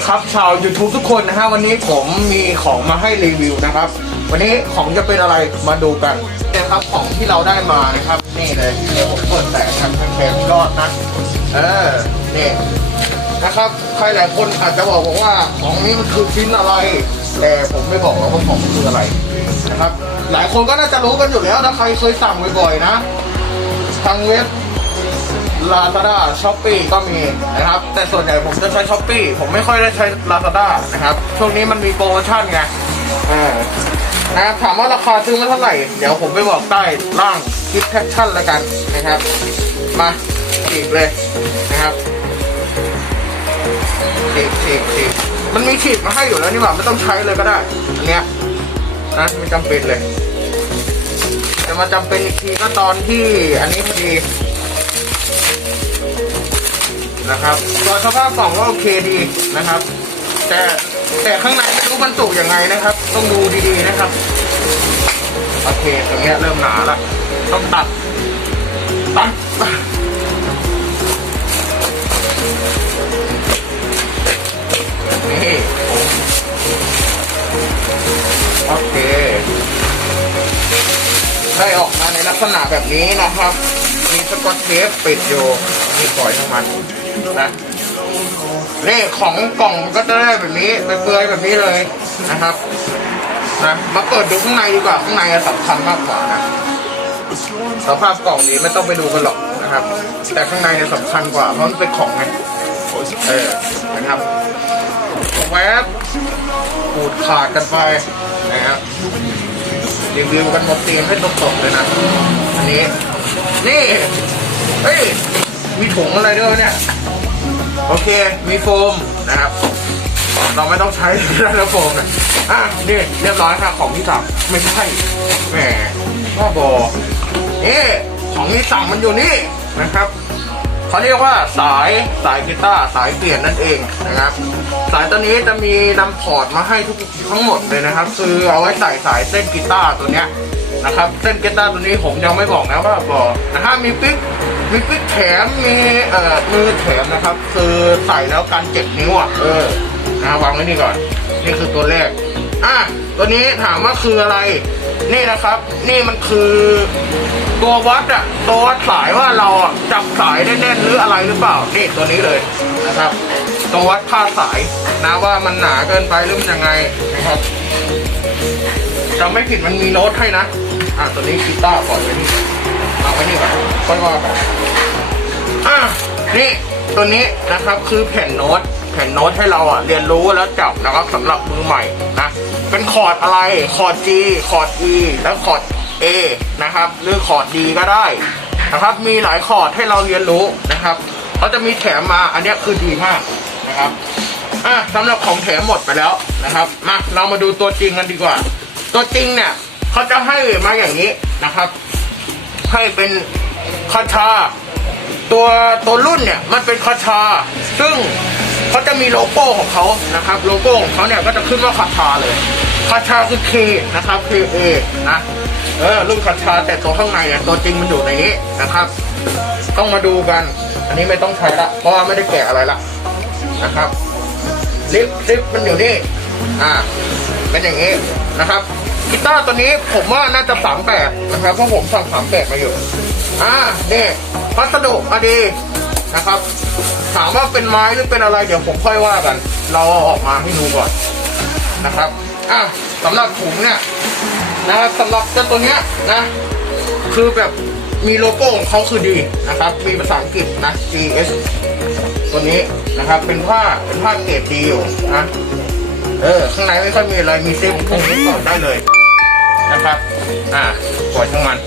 ดีครับชาว YouTube ทุกคนนะฮะวันนี้ผมมีของมาให้รีวิวนะครับ วันนี้ของจะเป็นอะไรมาดูกันเนี่ยครับของที่เราได้มานะครับ นี่เลยเดี๋ยวผมเปิดแตกกันแข็งๆยอดนะเออนี่นะครับใครหลายคนอาจจะบอกผมว่าของนี้มันคือชิ้นอะไร แต่ผมไม่บอกว่าของมันคืออะไรนะครับ หลายคนก็น่าจะรู้กันอยู่แล้วถ้าใครเคยสั่งบ่อยๆนะ ทางเว็บ ลาซาด้าช้อปปี้ก็มีนะครับ แต่ส่วนใหญ่ผมจะใช้ช้อปปี้ผมไม่ค่อยได้ใช้ลาซาด้านะครับ ช่วงนี้มันมีโปรโมชั่นไงอ่านะครับถามว่าราคาซื้อมาเท่าไหร่ เดี๋ยวผมไปบอกใต้ล่างคลิปแคปชั่นแล้วกันนะครับ มาฉีกเลยนะครับฉีกฉีกฉีกมันมีฉีกมาให้อยู่แล้วนี่หว่าไม่ต้องใช้เลยก็ได้ อันเนี้ยนะไม่จำเป็นเลย จะมาจำเป็นอีกทีก็ตอนที่อันนี้พอดี นะครับตัวสภาพกล่องก็โอเคดีนะครับ แต่แต่ข้างในไม่รู้บรรจุยังไงนะครับ ต้องดูดีๆนะครับ โอเคตรงนี้เริ่มหนาละต้องตัดตัดนี่โอเคได้ออกมาในลักษณะแบบนี้นะครับ มีสกอตเทปปิดอยู่มีปล่อยทั้งมัน นะนี่ของกล่องก็จะได้แบบนี้เปลือยแบบนี้เลยนะครับนะมาเปิดดูข้างในดีกว่าข้างในสำคัญมากกว่านะสภาพกล่องนี้ไม่ต้องไปดูกันหรอกนะครับ แต่ข้างในสำคัญกว่าเพราะมันเป็นของไงเออนะครับแวบปูดขาดกันไปนะครับรีวิวกันหมดเตียงให้ตกๆเลยนะอันนี้นี่เฮ้ยมีถุงอะไรด้วยเนี่ย โอเค มีโฟมนะครับ เราไม่ต้องใช้แล้วโฟมนะอะนี่เรียบร้อยค่ะของที่สั่งไม่ใช่แหมก็บอกเอ๊ของที่สั่งมันอยู่นี่นะครับเขาเรียกว่าสายสายกีตาร์สายเปลี่ยนนั่นเองนะครับ สายตัวนี้จะมีนำพอร์ตมาให้ทุกทั้งหมดเลยนะครับ คือเอาไว้ใส่สายเส้นกีตาร์ตัวเนี้ยนะครับ เส้นกีตาร์ตัวนี้ผมยังไม่บอกนะว่าบอกนะฮะมีปิ๊ก มีปิ๊กแถมมีเอ่อมือแถมนะครับ คือใส่แล้วกันเจ็บนิ้วอะเออนะวางไว้นี่ก่อน นี่คือตัวแรก อะตัวนี้ถามว่าคืออะไร นี่นะครับ นี่มันคือตัววัดอะตัววัดสายว่าเราอะจับสายได้แน่นหรืออะไรหรือเปล่า นี่ตัวนี้เลยนะครับ ตัววัดค่าสายนะว่ามันหนาเกินไปหรือมันยังไงนะครับจำไม่ผิดมันมีโน้ตให้นะ อะตัวนี้กีตาร์ปล่อยไว้นี่เอาไว้นี่ก่อนค่อยว่ากันอะนี่ตัวนี้นะครับคือแผ่นโน้ตแผ่นโน้ตให้เราอะเรียนรู้แล้วจับนะครับสำหรับมือใหม่นะเป็นคอร์ดอะไรคอร์ด G คอร์ด E และคอร์ด A นะครับ หรือคอร์ด D ก็ได้นะครับ มีหลายคอร์ดให้เราเรียนรู้นะครับเขาจะมีแถมมาอันนี้คือดีมากนะครับอะสำหรับของแถมหมดไปแล้วนะครับมาเรามาดูตัวจริงกันดีกว่า ตัวจริงเนี่ย เขาจะให้มาอย่างนี้นะครับ ให้เป็นคาชา ตัวตัวรุ่นเนี่ยมันเป็นคาชา ซึ่งเขาจะมีโลโก้ของเขานะครับ โลโก้ของเขาเนี่ยก็จะขึ้นว่าคาชาเลยคาชาคือ K นะครับ K A นะเออรุ่นคาชาแต่ตัวข้างในอะตัวจริงมันอยู่ในนี้นะครับ ต้องมาดูกัน อันนี้ไม่ต้องใช้ละเพราะว่าไม่ได้แกะอะไรละนะครับลิฟต์ลิฟต์มันอยู่นี่อ่าเป็นอย่างนี้นะครับ กีตาร์ตัวนี้ผมว่าน่าจะสามแปดนะครับเพราะผมสั่งสามแปดมาอยู่อ่านี่พัสดุมาดีนะครับ ถามว่าเป็นไม้หรือเป็นอะไรเดี๋ยวผมค่อยว่ากัน เราเอาออกมาให้ดูก่อนนะครับอะสำหรับถุงเนี่ยนะสำหรับเจ้าตัวเนี้ยนะ คือแบบมีโลโก้ของเขาคือดีนะครับ มีภาษาอังกฤษนะ GS ตัวนี้นะครับเป็นผ้าเป็นผ้าเกรดดีอยู่นะเออ ข้างในไม่ค่อยมีอะไรมีซิปตรงนี้ก่อนได้เลย นะครับ อ่าปล่อยทั้งมัน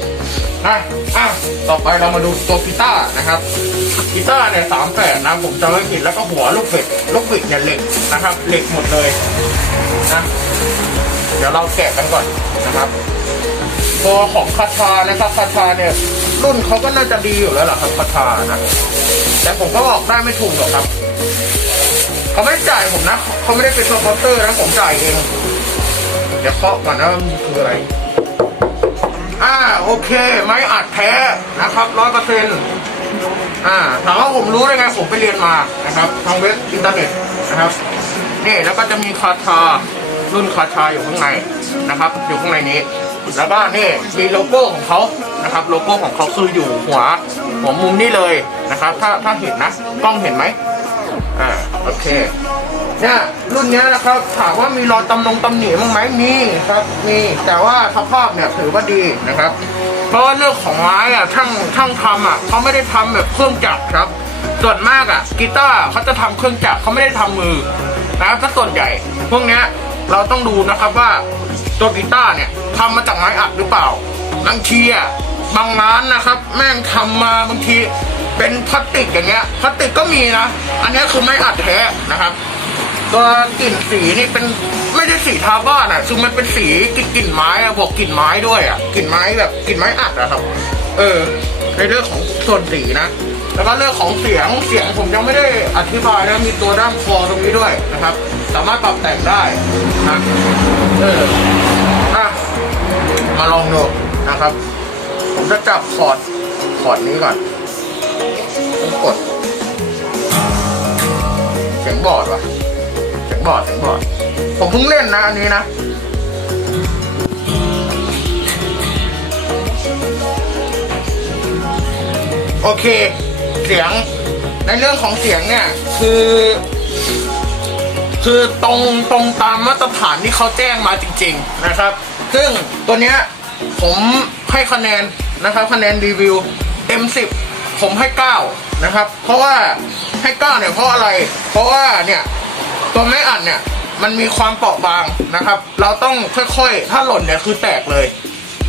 นะอะต่อไปเรามาดูตัวกีตาร์นะครับกีตาร์เนี่ยสามแปดนะผมจำไม่ผิดแล้วก็หัวลูกบิดลูกบิดเนี่ยเหล็กนะครับเหล็กหมดเลยนะเดี๋ยวเราแกะกันก่อนนะครับ ตัวของคาชานะครับคาชาเนี่ย รุ่นเขาก็น่าจะดีอยู่แล้วล่ะครับคาชานะแต่ผมก็บอกได้ไม่ถูกหรอกครับเขาไม่ได้จ่ายผมนะเขาไม่ได้เป็นสปอนเซอร์นะผมจ่ายเอง เดี๋ยวเคาะก่อนนะว่ามันคืออะไร อ่าโอเค ไม้อัดแท้นะครับร้อยเปอร์เซ็นต์อ่าถามว่าผมรู้ได้ไงผมไปเรียนมานะครับทางเว็บอินเทอร์เน็ตนะครับนี่แล้วก็จะมีคาชารุ่นคาชาอยู่ข้างในนะครับ อยู่ข้างในนี้ แล้วก็นี่มีโลโก้ของเขานะครับ โลโก้ของเขาคืออยู่หัวหัวมุมนี่เลยนะครับ ถ้าถ้าเห็นนะกล้องเห็นไหมอ่าโอเค เนี่ยรุ่นเนี้ยนะครับถามว่ามีรอยตำนงตำหนิบ้างไหมมีครับมีแต่ว่าสภาพเนี่ยถือว่าดีนะครับ เพราะว่าเรื่องของไม้อะช่างช่างทำอะเขาไม่ได้ทำแบบเครื่องจักรครับ ส่วนมากอะกีตาร์เขาจะทำเครื่องจักรเขาไม่ได้ทำมือนะครับถ้าส่วนใหญ่ พวกเนี้ยเราต้องดูนะครับว่าตัวกีตาร์เนี่ยทำมาจากไม้อัดหรือเปล่าบางทีอะบางร้านนะครับ แม่งทำมาบางทีเป็นพลาสติกอย่างเงี้ยพลาสติกก็มีนะ อันเนี้ยคือไม้อัดแท้นะครับ ตัวกลิ่นสีนี่เป็นไม่ได้สีทาบ้านอะคือมันเป็นสีกลิ่นกลิ่นไม้อะบวกกลิ่นไม้ด้วยอะกลิ่นไม้แบบกลิ่นไม้อัดอะครับ เออ ในเรื่องของส่วนสีนะแล้วก็เรื่องของเสียงเสียงผมยังไม่ได้อธิบายนะมีตัวด้ามคอตรงนี้ด้วยนะครับ สามารถปรับแต่งได้นะเอออะมาลองดูนะครับ ผมจะจับคอร์ดคอร์ดนี้ก่อนผมกดเสียงบอดว่ะ เสียงบอดเสียงบอด ผมเพิ่งเล่นนะ อันนี้นะ โอเค เสียงในเรื่องของเสียงเนี่ย คือ คือตรงตรงตามมาตรฐานที่เขาแจ้งมาจริง ๆนะครับ ซึ่งตัวเนี้ยผมให้คะแนนนะครับคะแนนรีวิวเต็มสิบผมให้เก้านะครับ เพราะว่าให้เก้าเนี่ยเพราะอะไร เพราะว่าเนี่ย ตัวไม้อัดเนี่ยมันมีความเปราะบางนะครับ เราต้องค่อยๆ ถ้าหล่นเนี่ยคือแตกเลย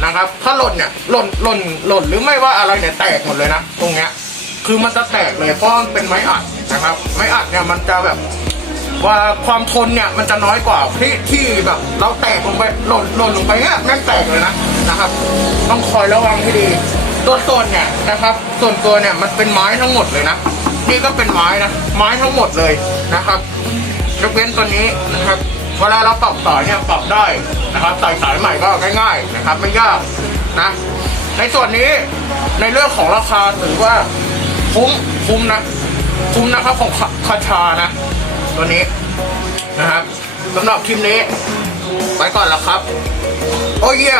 นะครับ ถ้าหล่นเนี่ยหล่นหล่นหล่นหรือไม่ว่าอะไรเนี่ยแตกหมดเลยนะตรงเนี้ยคือมันจะแตกเลยเพราะมันเป็นไม้อัดนะครับ ไม้อัดเนี่ยมันจะแบบว่าความทนเนี่ยมันจะน้อยกว่าที่ที่แบบ เราแตกลงไปหล่นหล่นลงไปเนี่ยแม่งแตกเลยนะนะครับ ต้องคอยระวังให้ดีตัวส่วนเนี่ยนะครับ ส่วนตัวเนี่ยมันเป็นไม้ทั้งหมดเลยนะนี่ก็เป็นไม้นะไม้ทั้งหมดเลยนะครับ ยกเว้นตัวนี้นะครับเวลาเราปรับสายเนี่ยปรับได้นะครับใส่สายใหม่ก็ง่ายๆนะครับไม่ยากนะในส่วนนี้ในเรื่องของราคาถือว่าคุ้มคุ้มนะคุ้มนะครับของคาชานะ ตัวนี้นะครับสำหรับคลิปนี้ ไปก่อนแล้วครับ โอ้ยเย่